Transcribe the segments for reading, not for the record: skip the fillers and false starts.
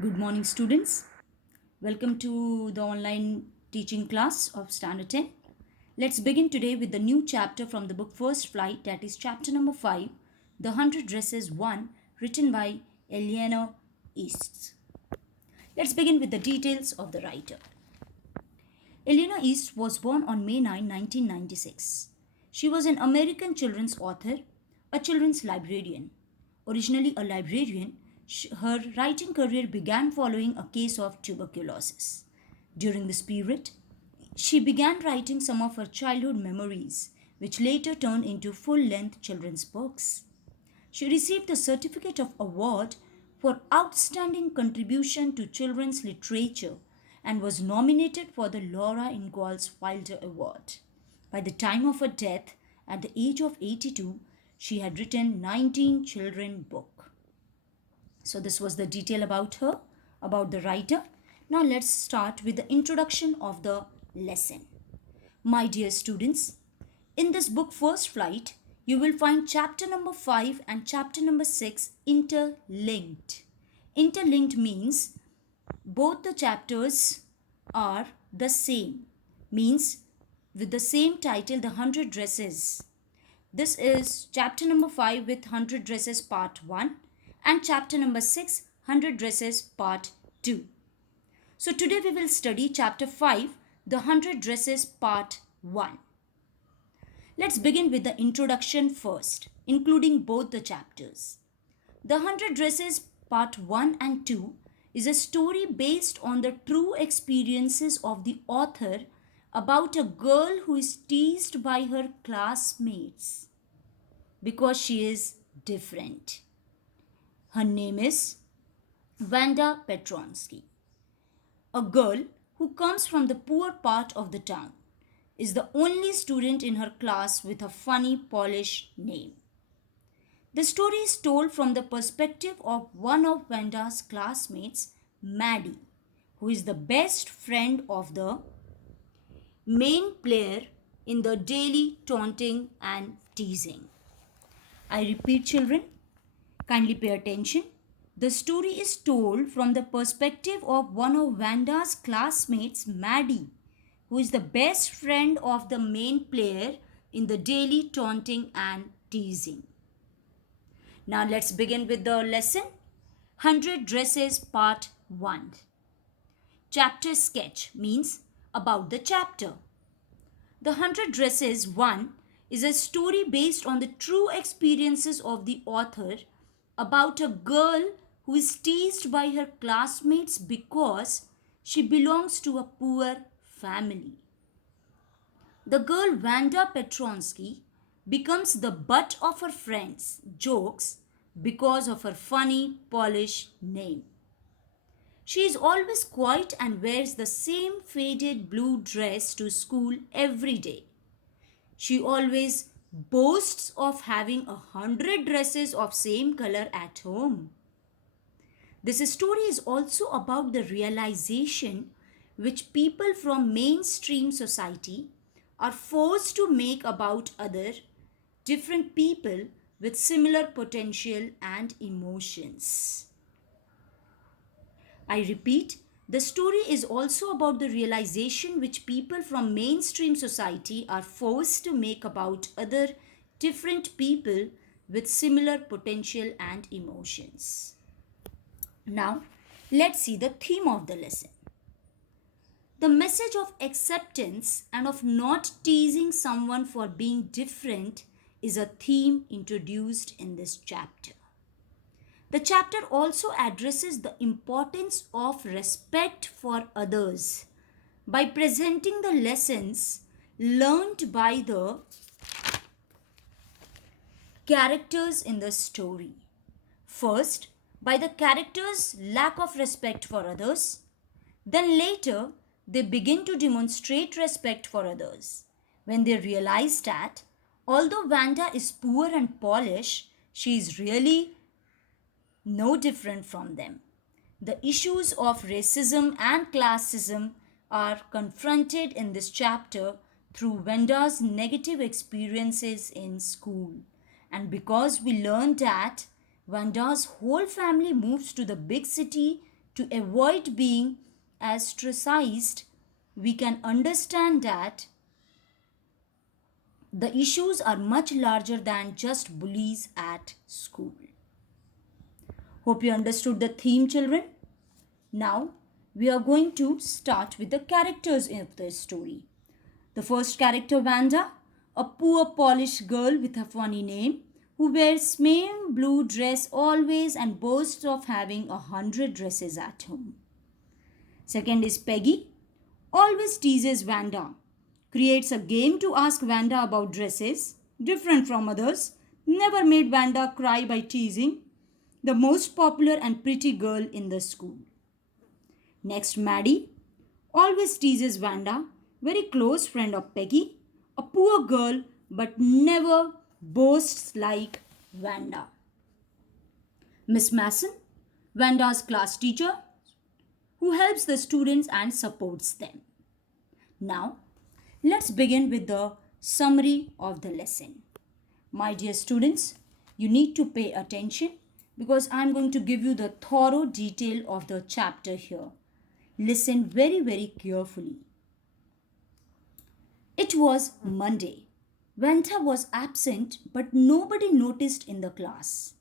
Good morning, students. Welcome to the online teaching class of Standard 10. Let's begin today with the new chapter from the book First Flight, that is chapter number 5, The 100 Dresses 1, written by Eleanor East. Let's begin with the details of the writer. Eleanor East was born on May 9, 1996. She was an American children's author, a children's librarian. Originally a librarian, her writing career began following a case of tuberculosis. During this period, she began writing some of her childhood memories, which later turned into full length children's books. She received the Certificate of Award for Outstanding Contribution to Children's Literature and was nominated for the Laura Ingalls Wilder Award. By the time of her death, at the age of 82, she had written 19 children's books. So this was the detail about her, about the writer. Now let's start with the introduction of the lesson. My dear students, in this book First Flight, you will find chapter number 5 and chapter number 6 interlinked. Interlinked means both the chapters are the same, means with the same title, The 100 Dresses. This is chapter number 5 with 100 Dresses part 1 and chapter number 6, 100 Dresses part 2. So today we will study chapter 5, The 100 Dresses part 1. Let's begin with the introduction first, including both the chapters. The 100 Dresses part 1 and 2 is a story based on the true experiences of the author about a girl who is teased by her classmates because she is different. Her name is Wanda Petronsky. A girl who comes from the poor part of the town is the only student in her class with a funny Polish name. The story is told from the perspective of one of Wanda's classmates, Maddie, who is the best friend of the main player in the daily taunting and teasing. I repeat, children, kindly pay attention. The story is told from the perspective of one of Wanda's classmates, Maddie, who is the best friend of the main player in the daily taunting and teasing. Now let's begin with the lesson. 100 Dresses part 1. Chapter sketch means about the chapter. The 100 Dresses 1 is a story based on the true experiences of the author about a girl who is teased by her classmates because she belongs to a poor family. The girl Wanda Petronsky becomes the butt of her friends' jokes because of her funny Polish name. She is always quiet and wears the same faded blue dress to school every day. She always boasts of having 100 dresses of same color at home. This story is also about the realization which people from mainstream society are forced to make about other different people with similar potential and emotions. I repeat, the story is also about the realization which people from mainstream society are forced to make about other different people with similar potential and emotions. Now, let's see the theme of the lesson. The message of acceptance and of not teasing someone for being different is a theme introduced in this chapter. The chapter also addresses the importance of respect for others by presenting the lessons learned by the characters in the story. First, by the characters' lack of respect for others. Then later, they begin to demonstrate respect for others when they realize that although Wanda is poor and Polish, she is really no different from them. The issues of racism and classism are confronted in this chapter through Wanda's negative experiences in school. And because we learned that Wanda's whole family moves to the big city to avoid being ostracized, we can understand that the issues are much larger than just bullies at school. Hope you understood the theme, children. Now, we are going to start with the characters of the story. The first character, Wanda, a poor Polish girl with a funny name, who wears same blue dress always and boasts of having 100 dresses at home. Second is Peggy, always teases Wanda, creates a game to ask Wanda about dresses, different from others, never made Wanda cry by teasing, the most popular and pretty girl in the school. Next, Maddie, always teases Wanda, very close friend of Peggy, a poor girl but never boasts like Wanda. Miss Mason, Wanda's class teacher, who helps the students and supports them. Now, let's begin with the summary of the lesson. My dear students, you need to pay attention because I'm going to give you the thorough detail of the chapter here. Listen very, very carefully. It was Monday. Wanda was absent, but nobody noticed in the class.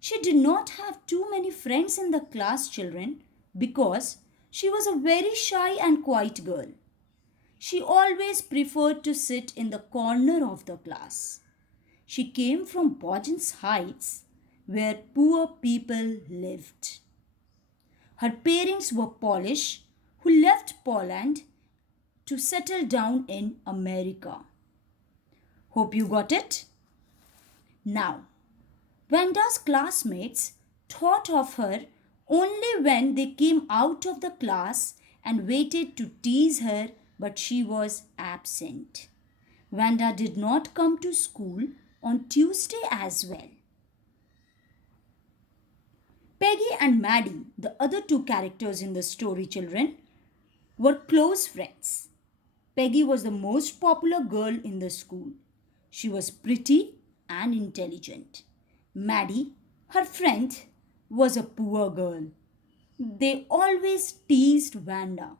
She did not have too many friends in the class, children, because she was a very shy and quiet girl. She always preferred to sit in the corner of the class. She came from Bogens Heights, where poor people lived. Her parents were Polish, who left Poland to settle down in America. Hope you got it? Now, Wanda's classmates thought of her only when they came out of the class and waited to tease her, but she was absent. Wanda did not come to school on Tuesday as well. Peggy and Maddie, the other two characters in the story, children, were close friends. Peggy was the most popular girl in the school. She was pretty and intelligent. Maddie, her friend, was a poor girl. They always teased Wanda.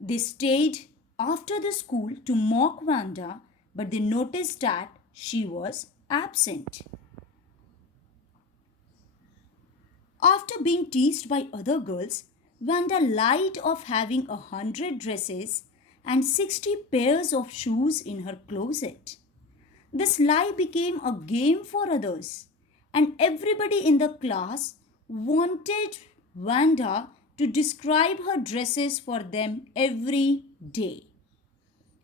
They stayed after the school to mock Wanda, but they noticed that she was absent. After being teased by other girls, Wanda lied of having 100 dresses and 60 pairs of shoes in her closet. This lie became a game for others, and everybody in the class wanted Wanda to describe her dresses for them every day.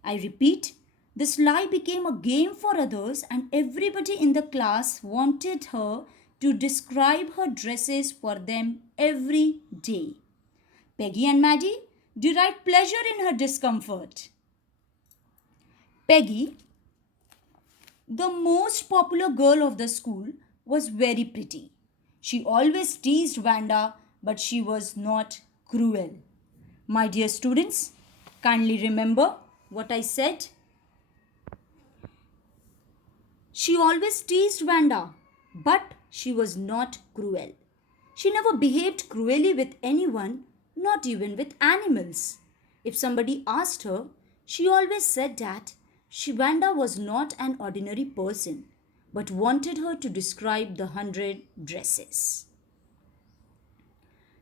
I repeat, this lie became a game for others, and everybody in the class wanted her to describe her dresses for them every day. Peggy and Maddie derived pleasure in her discomfort. Peggy, the most popular girl of the school, was very pretty. She always teased Wanda, but she was not cruel. My dear students, kindly remember what I said. She always teased Wanda, but she was not cruel. She never behaved cruelly with anyone, not even with animals. If somebody asked her, she always said that Wanda was not an ordinary person, but wanted her to describe the 100 dresses.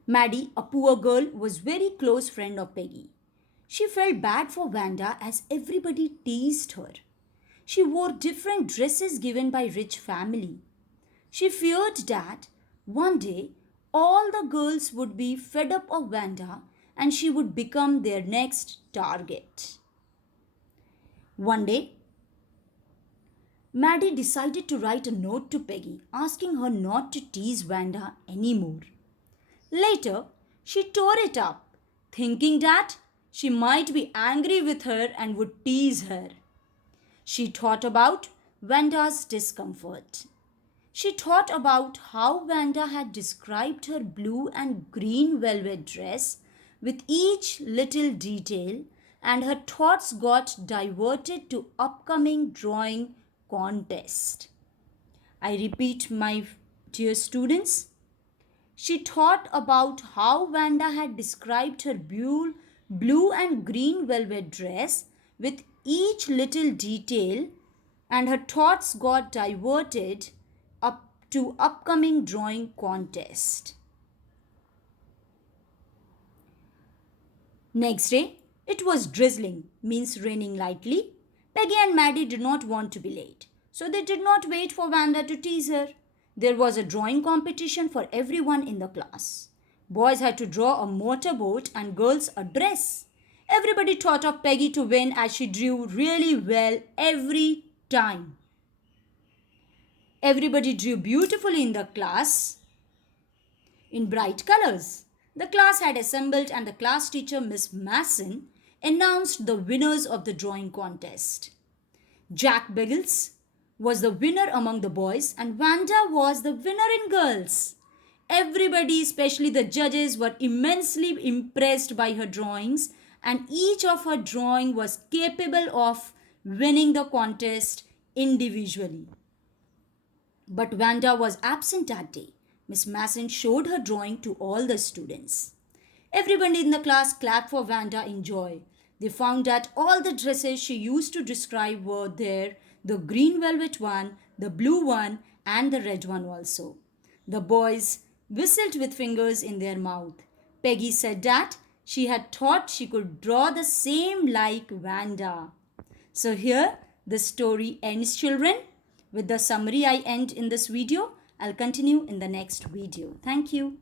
Maddie, a poor girl, was very close friend of Peggy. She felt bad for Wanda as everybody teased her. She wore different dresses given by rich family. She feared that one day all the girls would be fed up of Wanda and she would become their next target. One day, Maddie decided to write a note to Peggy asking her not to tease Wanda anymore. Later, she tore it up, thinking that she might be angry with her and would tease her. She thought about Wanda's discomfort. She thought about how Wanda had described her blue and green velvet dress with each little detail, and her thoughts got diverted to upcoming drawing contest. I repeat, my dear students, She thought about how Vanda had described her blue and green velvet dress with each little detail, and her thoughts got diverted up to upcoming drawing contest. Next day, it was drizzling, means raining lightly. Peggy and Maddie did not want to be late, so they did not wait for Vanda to tease her. There was a drawing competition for everyone in the class. Boys had to draw a motorboat and girls a dress. Everybody thought of Peggy to win as she drew really well every time. Everybody drew beautifully in the class in bright colors. The class had assembled and the class teacher, Miss Masson, announced the winners of the drawing contest. Jack Biggles was the winner among the boys and Vanda was the winner in girls. Everybody, especially the judges, were immensely impressed by her drawings, and each of her drawing was capable of winning the contest individually. But Vanda was absent that day. Miss Masson showed her drawing to all the students. Everybody in the class clapped for Vanda in joy. They found that all the dresses she used to describe were there, the green velvet one, the blue one, and the red one also. The boys whistled with fingers in their mouth. Peggy said that she had thought she could draw the same like Vanda. So here the story ends, children. With the summary I end in this video. I'll continue in the next video. Thank you.